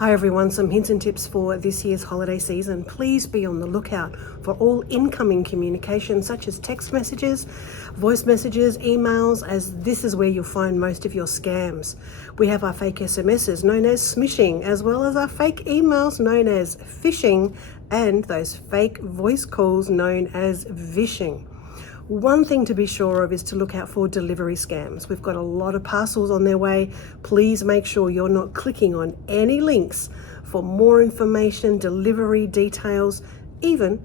Hi everyone, some hints and tips for this year's holiday season. Please be on the lookout for all incoming communication such as text messages, voice messages, emails, as this is where you'll find most of your scams. We have our fake SMSs known as smishing, as well as our fake emails known as phishing, and those fake voice calls known as vishing. One thing to be sure of is to look out for delivery scams. We've got a lot of parcels on their way. Please make sure you're not clicking on any links for more information, delivery details, even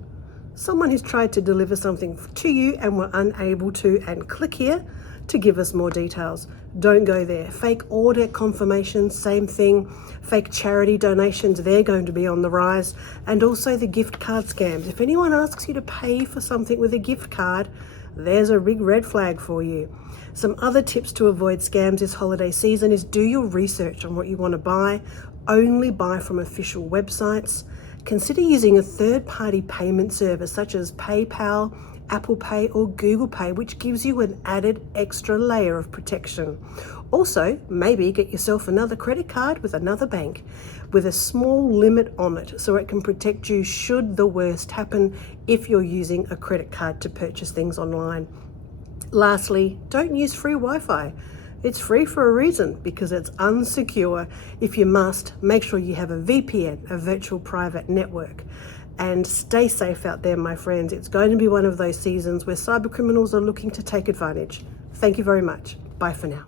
someone who's tried to deliver something to you and were unable to, and click here to give us more details. Don't go there. Fake order confirmations, same thing. Fake charity donations, they're going to be on the rise. And also the gift card scams. If anyone asks you to pay for something with a gift card, there's a big red flag for you. Some other tips to avoid scams this holiday season is do your research on what you want to buy. Only buy from official websites. Consider using a third-party payment service such as PayPal, Apple Pay or Google Pay, which gives you an added extra layer of protection. Also, maybe get yourself another credit card with another bank with a small limit on it so it can protect you should the worst happen if you're using a credit card to purchase things online. Lastly, don't use free Wi-Fi. It's free for a reason, because it's unsecure. If you must, make sure you have a VPN, a virtual private network. And stay safe out there, my friends. It's going to be one of those seasons where cyber criminals are looking to take advantage. Thank you very much. Bye for now.